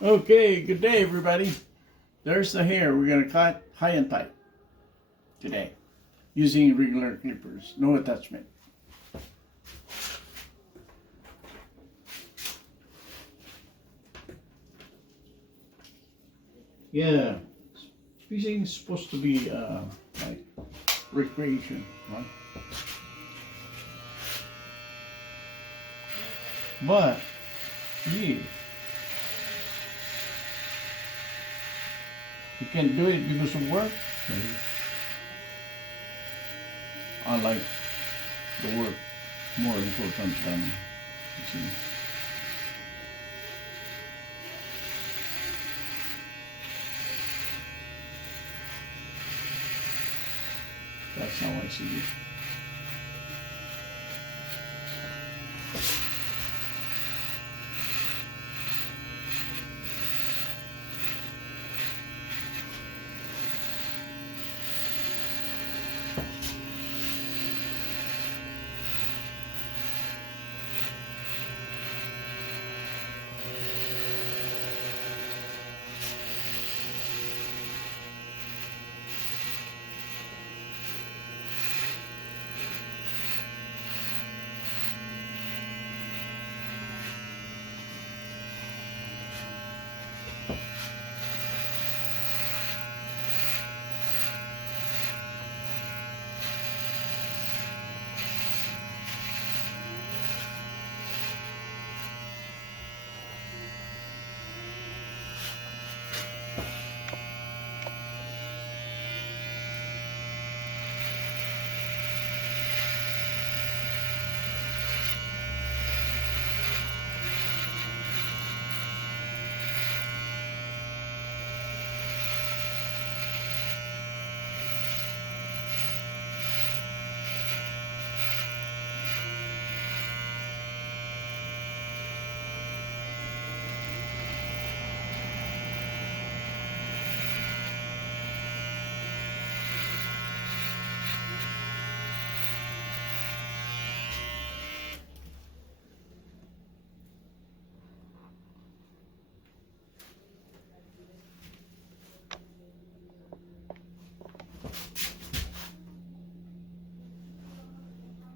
Okay, good day everybody. There's the hair. We're going to cut high and tight today using regular clippers, no attachment. Yeah, fishing is supposed to be like recreation, right? But yeah, you can't do it because of work. I like the work more important than fishing. That's how I see it.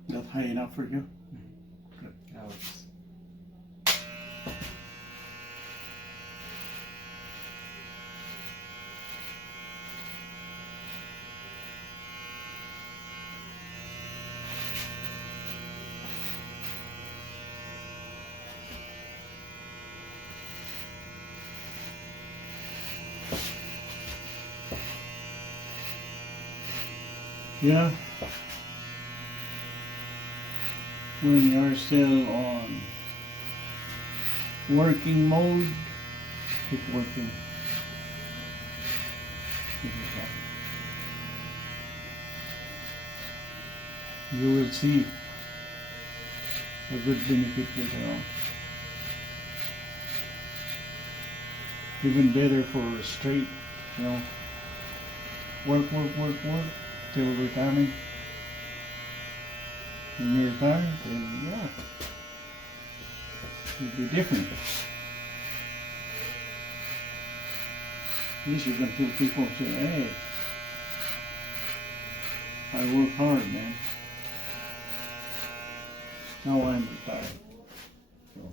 That high enough for you? Good. Alex. Yeah. When you're still on working mode, keep working. Keep it up. You will see a good benefit later on. Even better for straight, you know, work till retirement. When you retire, then yeah, it'll be different. At least you can tell people, say, hey, I work hard, man. Now I'm retired. So.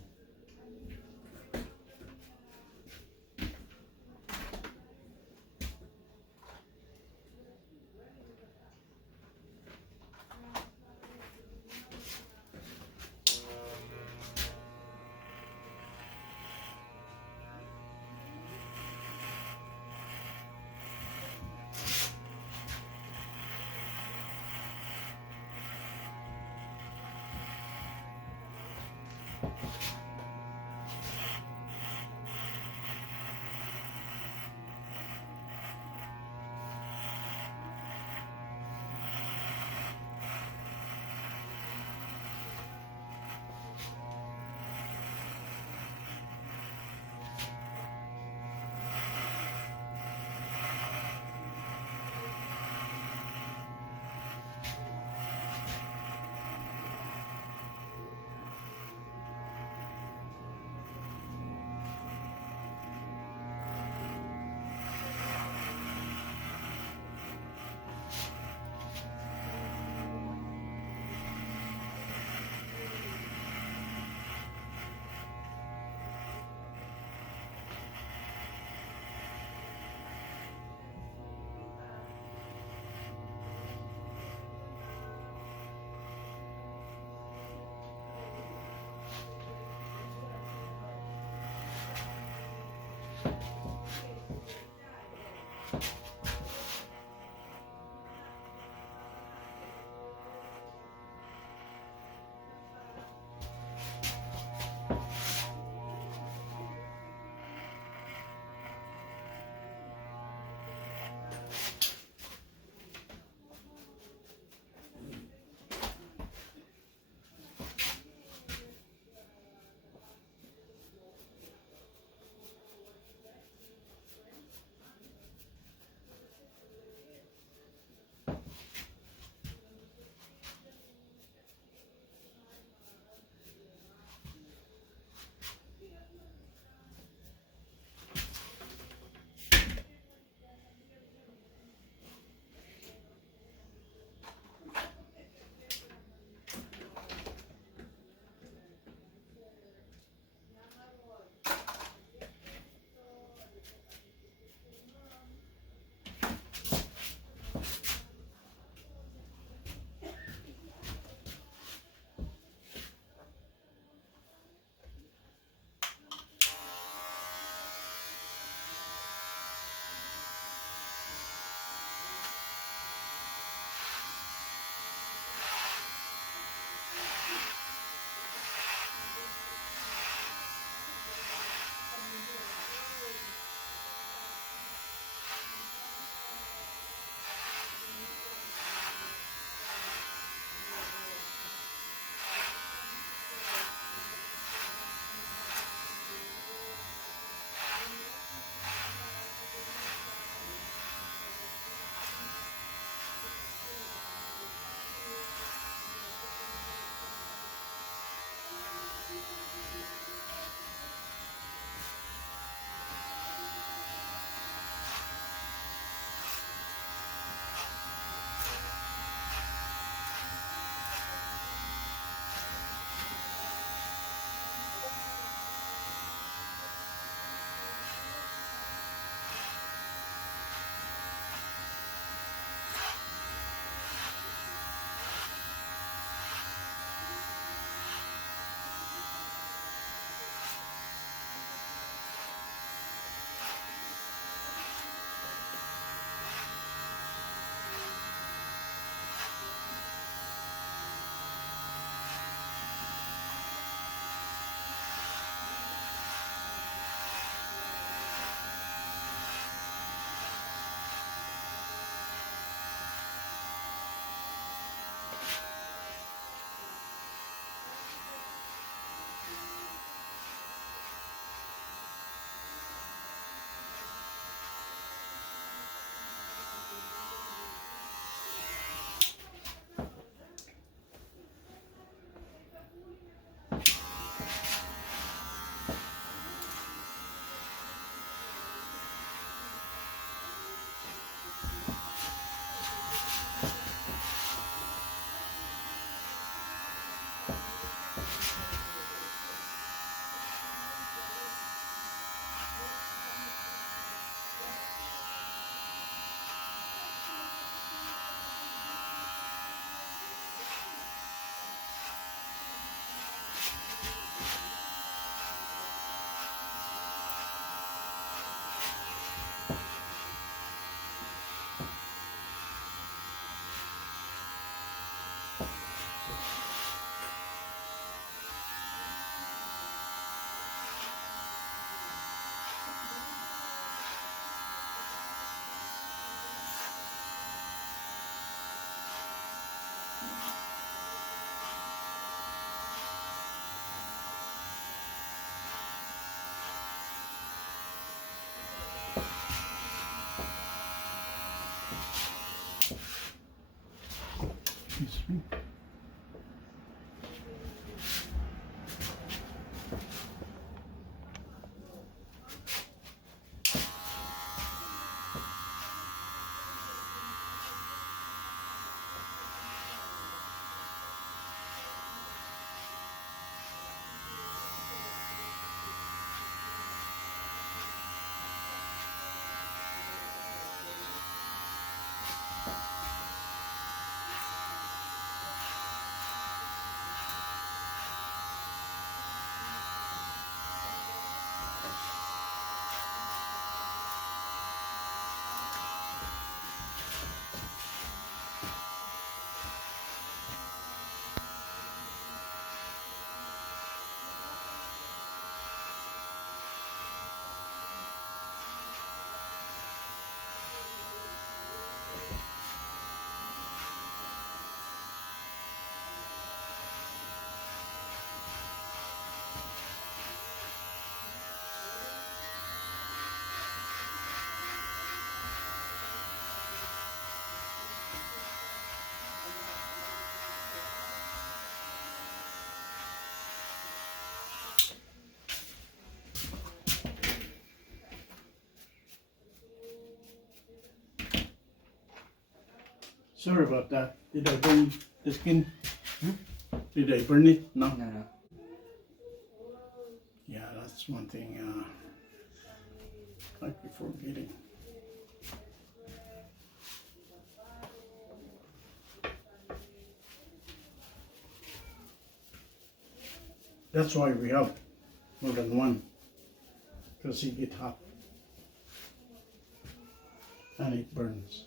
Sorry about that. Did I burn the skin? Did I burn it? No. No. Yeah, that's one thing I keep forgetting. That's why we have more than one, because it get hot and it burns.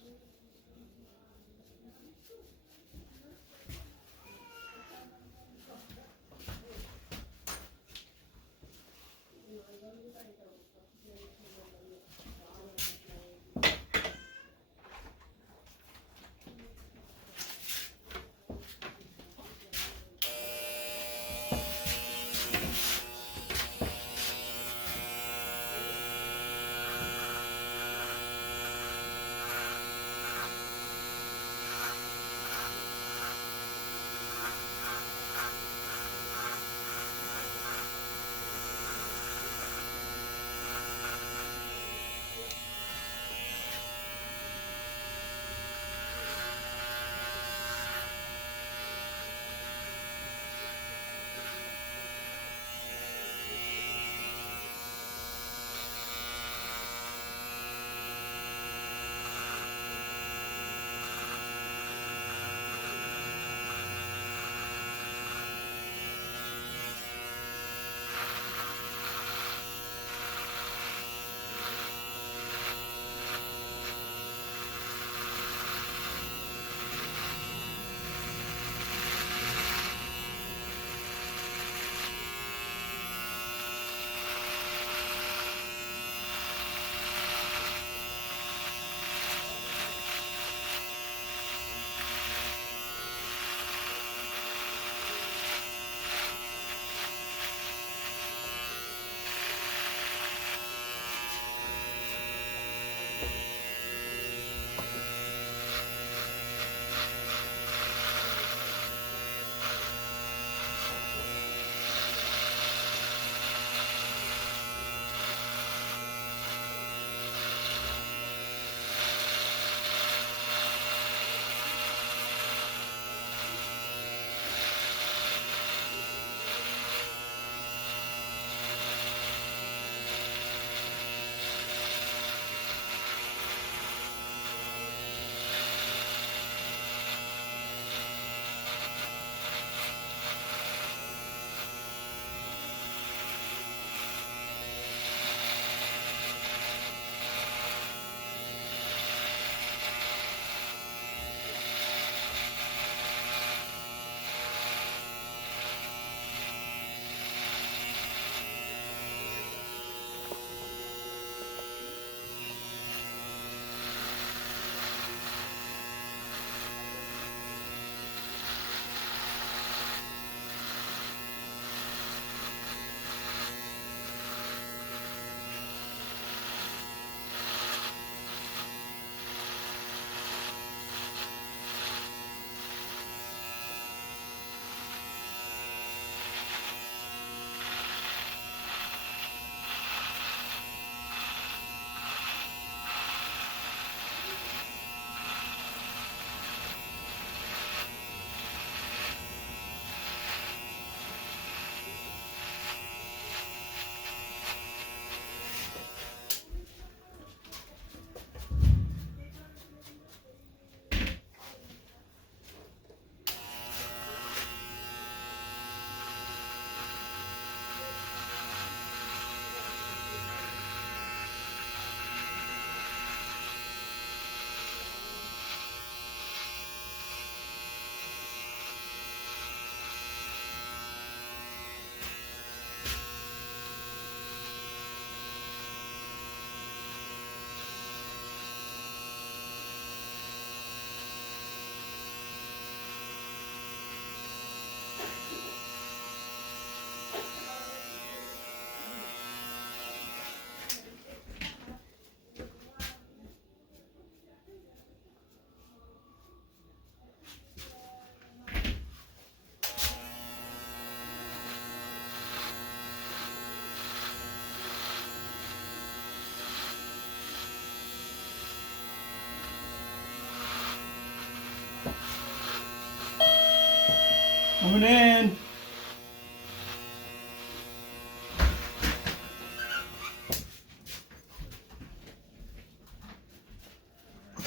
Coming in.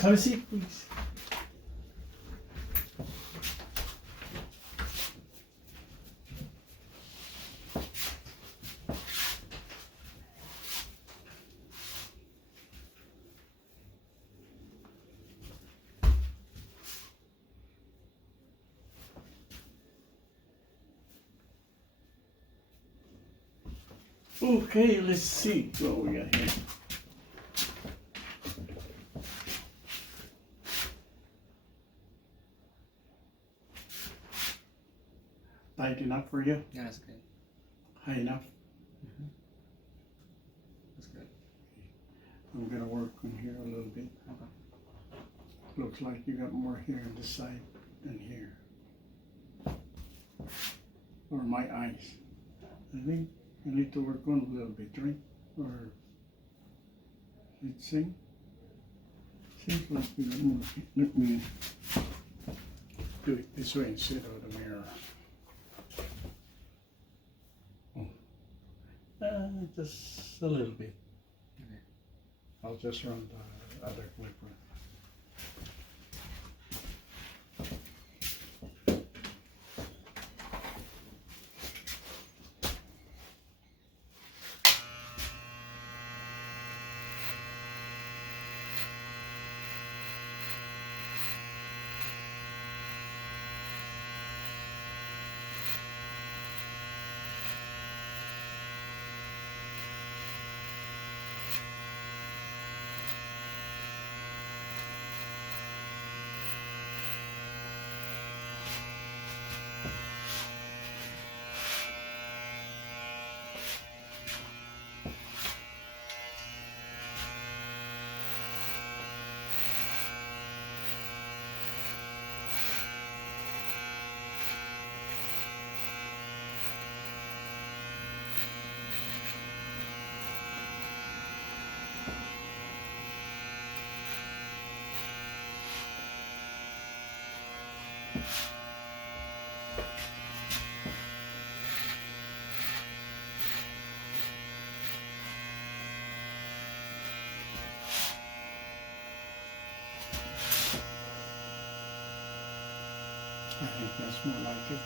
Have a seat, please. Okay, let's see what we got here. Tight enough for you? Yeah, that's good. High enough? That's good. I'm gonna work on here a little bit. Okay. Looks like you got more here on this side than here. Or my eyes. I think I need to work on a little bit, right? Or let's see. Seems like you got more. Let me do it this way instead of the mirror. Just a little bit. Okay. I'll just run the other clipper. I think that's more like it.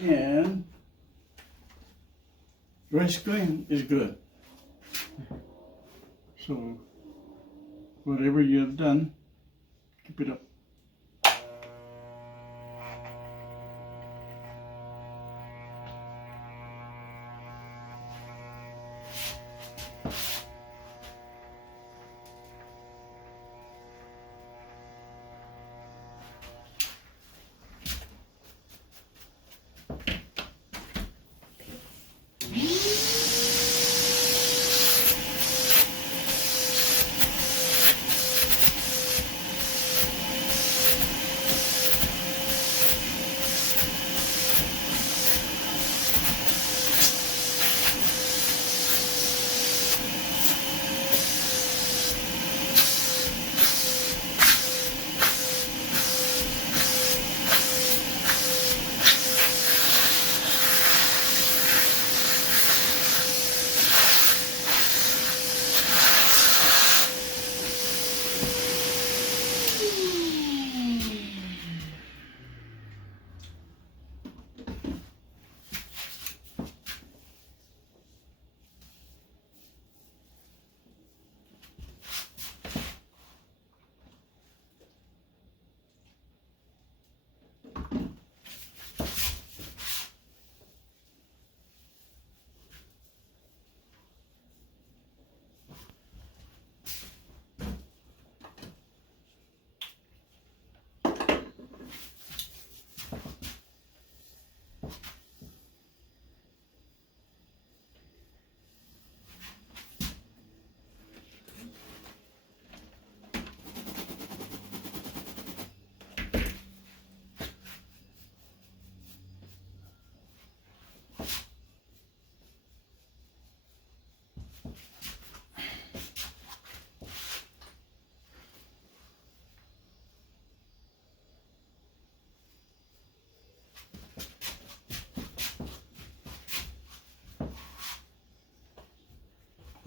And dry screen is good. So whatever you have done, keep it up.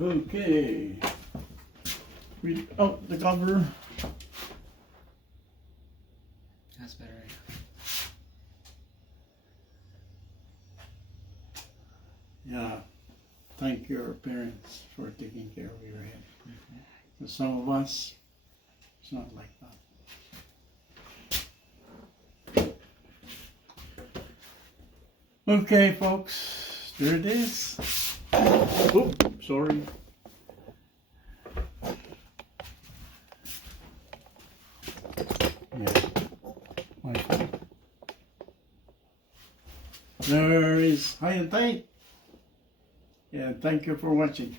Okay. Read out the cover. That's better. Yeah. Thank your parents for taking care of your head. For some of us, it's not like that. Okay, folks. There it is. Oh, sorry. Yeah. My fault. There is high and tight. Yeah, thank you for watching.